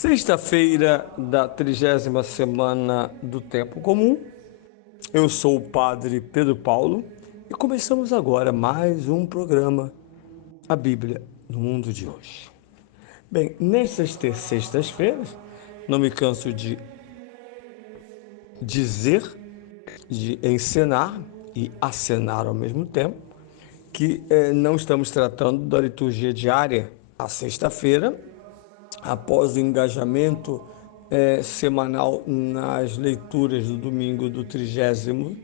Sexta-feira da 30ª semana do Tempo Comum. Eu sou o Padre Pedro Paulo e começamos agora mais um programa, a Bíblia no Mundo de Hoje. Bem, nessas sextas-feiras, não me canso de dizer, de encenar e acenar ao mesmo tempo, que não estamos tratando da liturgia diária. A sexta-feira, após o engajamento semanal nas leituras do domingo do 30º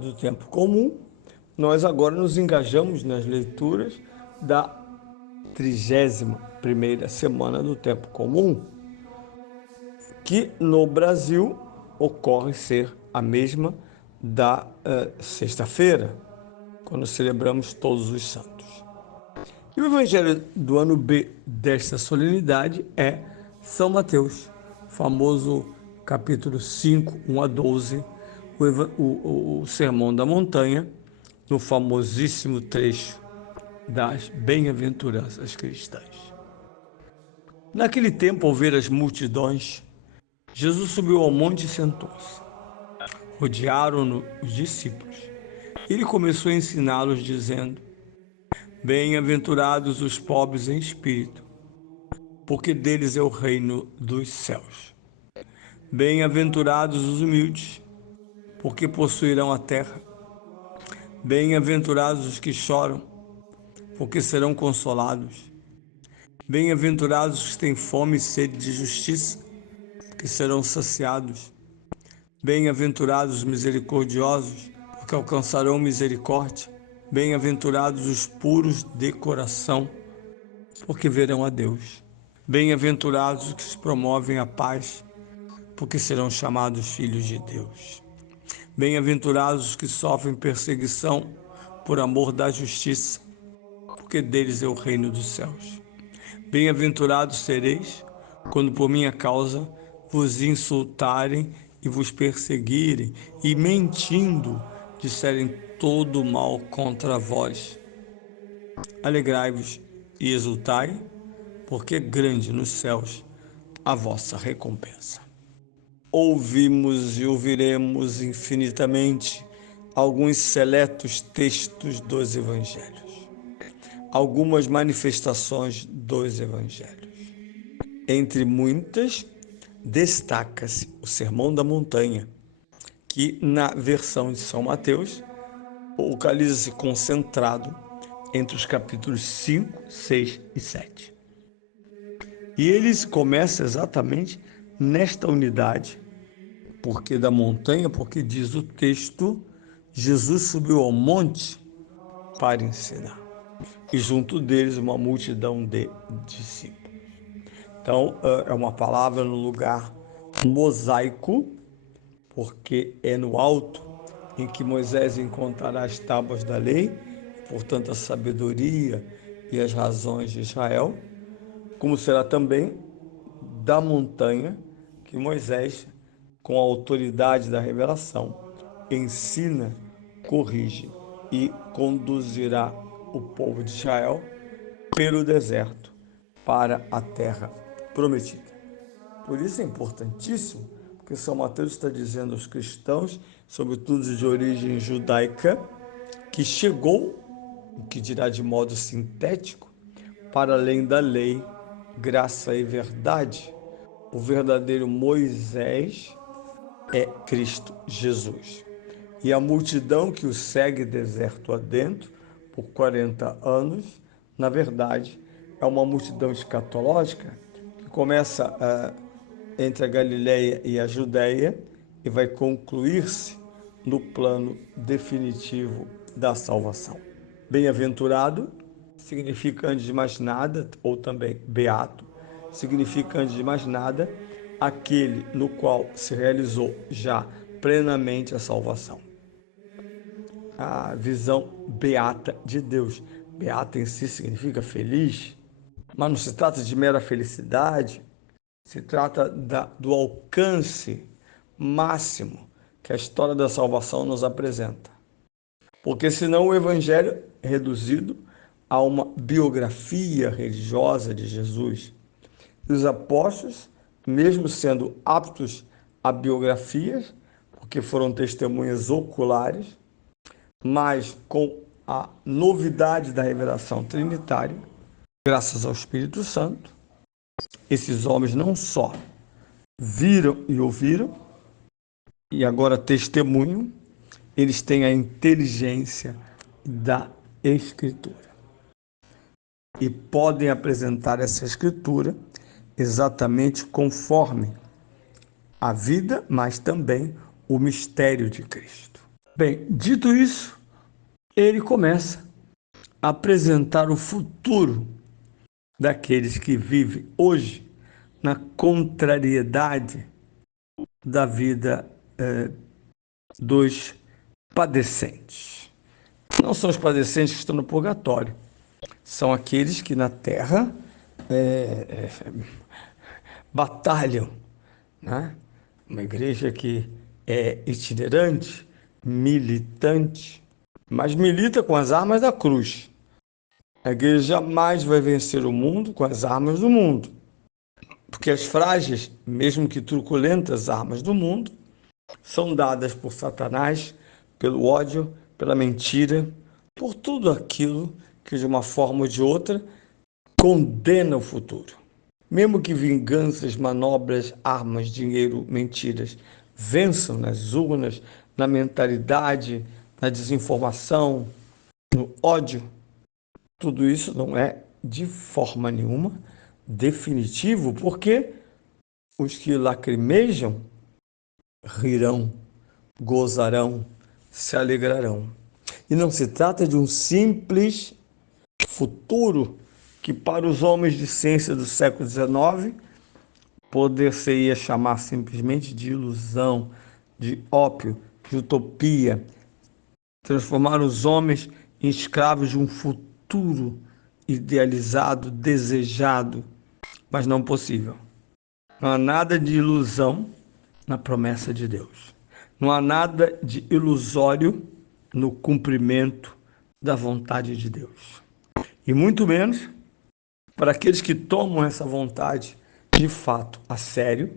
do Tempo Comum, nós agora nos engajamos nas leituras da 31ª semana do Tempo Comum, que no Brasil ocorre ser a mesma da sexta-feira, quando celebramos Todos os Santos. E o evangelho do ano B desta solenidade é São Mateus, famoso capítulo 5, 1 a 12, o Sermão da Montanha, no famosíssimo trecho das bem-aventuranças cristãs. Naquele tempo, ao ver as multidões, Jesus subiu ao monte e sentou-se. Rodearam-no os discípulos. Ele começou a ensiná-los, dizendo: Bem-aventurados os pobres em espírito, porque deles é o reino dos céus. Bem-aventurados os humildes, porque possuirão a terra. Bem-aventurados os que choram, porque serão consolados. Bem-aventurados os que têm fome e sede de justiça, porque serão saciados. Bem-aventurados os misericordiosos, porque alcançarão misericórdia. Bem-aventurados os puros de coração, porque verão a Deus. Bem-aventurados os que se promovem a paz, porque serão chamados filhos de Deus. Bem-aventurados os que sofrem perseguição por amor da justiça, porque deles é o reino dos céus. Bem-aventurados sereis, quando por minha causa vos insultarem e vos perseguirem, e mentindo disserem todo o mal contra vós. Alegrai-vos e exultai, porque é grande nos céus a vossa recompensa. Ouvimos e ouviremos infinitamente alguns seletos textos dos evangelhos, algumas manifestações dos evangelhos. Entre muitas, destaca-se o Sermão da Montanha, que na versão de São Mateus localiza-se concentrado entre os capítulos 5, 6 e 7. E ele começa exatamente nesta unidade, porque da montanha, porque diz o texto, Jesus subiu ao monte para ensinar, e junto deles uma multidão de discípulos. Então, é uma palavra no lugar mosaico, porque é no alto em que Moisés encontrará as tábuas da lei, portanto a sabedoria e as razões de Israel, como será também da montanha que Moisés, com a autoridade da revelação, ensina, corrige e conduzirá o povo de Israel pelo deserto para a terra prometida. Por isso é importantíssimo, porque São Mateus está dizendo aos cristãos, sobretudo de origem judaica, que chegou, o que dirá de modo sintético, para além da lei, graça e verdade. O verdadeiro Moisés é Cristo Jesus. E a multidão que o segue deserto adentro por 40 anos, na verdade, é uma multidão escatológica que começa entre a Galileia e a Judéia e vai concluir-se no plano definitivo da salvação. Bem-aventurado significa, antes de mais nada, ou também beato, significa, antes de mais nada, aquele no qual se realizou já plenamente a salvação. A visão beata de Deus. Beata em si significa feliz, mas não se trata de mera felicidade, se trata do alcance máximo que a história da salvação nos apresenta. Porque senão o evangelho é reduzido a uma biografia religiosa de Jesus, Os apóstolos, mesmo sendo aptos a biografias, porque foram testemunhas oculares, mas com a novidade da revelação trinitária, graças ao Espírito Santo, esses homens não só viram e ouviram, e agora testemunham, eles têm a inteligência da Escritura. E podem apresentar essa Escritura exatamente conforme a vida, mas também o mistério de Cristo. Bem, dito isso, ele começa a apresentar o futuro daqueles que vivem hoje na contrariedade da vida dos padecentes. Não são os padecentes que estão no purgatório, são aqueles que na terra batalham, né? Uma igreja que é itinerante, militante, mas milita com as armas da cruz. A igreja jamais vai vencer o mundo com as armas do mundo, porque as frágeis, mesmo que truculentas armas do mundo, são dadas por Satanás, pelo ódio, pela mentira, por tudo aquilo que de uma forma ou de outra condena o futuro. Mesmo que vinganças, manobras, armas, dinheiro, mentiras vençam nas urnas, na mentalidade, na desinformação, no ódio, tudo isso não é de forma nenhuma definitivo, porque os que lacrimejam rirão, gozarão, se alegrarão. E não se trata de um simples futuro que para os homens de ciência do século XIX poder-se-ia chamar simplesmente de ilusão, de ópio, de utopia, transformar os homens em escravos de um futuro idealizado, desejado, mas não possível. Não há nada de ilusão na promessa de Deus. Não há nada de ilusório no cumprimento da vontade de Deus. E muito menos para aqueles que tomam essa vontade de fato a sério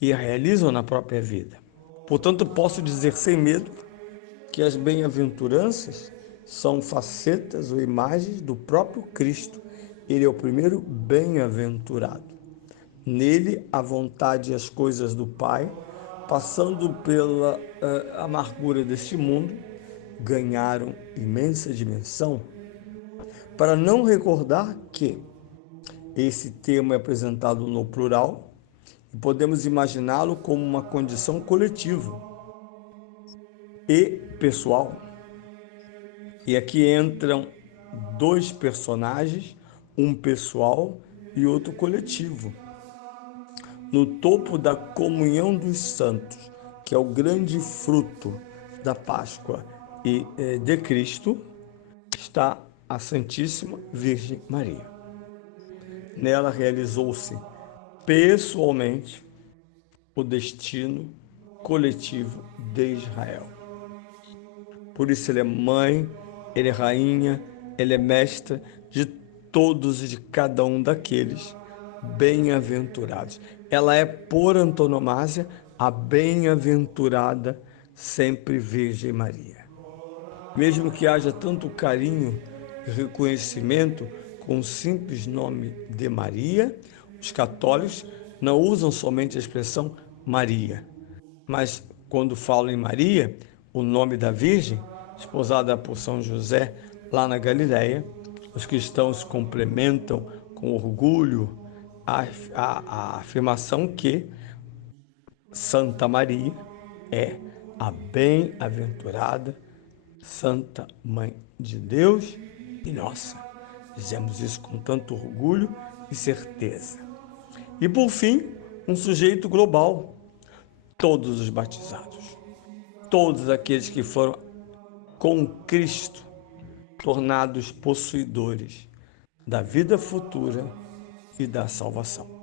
e a realizam na própria vida. Portanto, posso dizer sem medo que as bem-aventuranças são facetas ou imagens do próprio Cristo. Ele é o primeiro bem-aventurado. Nele, a vontade e as coisas do Pai, passando pela amargura deste mundo, ganharam imensa dimensão. Para não recordar que esse termo é apresentado no plural e podemos imaginá-lo como uma condição coletiva e pessoal. E aqui entram dois personagens, um pessoal e outro coletivo. No topo da comunhão dos santos, que é o grande fruto da Páscoa e de Cristo, está a Santíssima Virgem Maria. Nela realizou-se pessoalmente o destino coletivo de Israel. Por isso ele é mãe, ele é rainha, ele é mestra de todos e de cada um daqueles bem-aventurados. Ela é, por antonomásia, a bem-aventurada sempre Virgem Maria. Mesmo que haja tanto carinho e reconhecimento com o simples nome de Maria, os católicos não usam somente a expressão Maria, mas quando falam em Maria, o nome da Virgem, esposada por São José lá na Galileia, os cristãos complementam com orgulho a afirmação que Santa Maria é a bem-aventurada Santa Mãe de Deus e nossa. Dizemos isso com tanto orgulho e certeza. E por fim, um sujeito global, todos os batizados, todos aqueles que foram com Cristo tornados possuidores da vida futura e da salvação.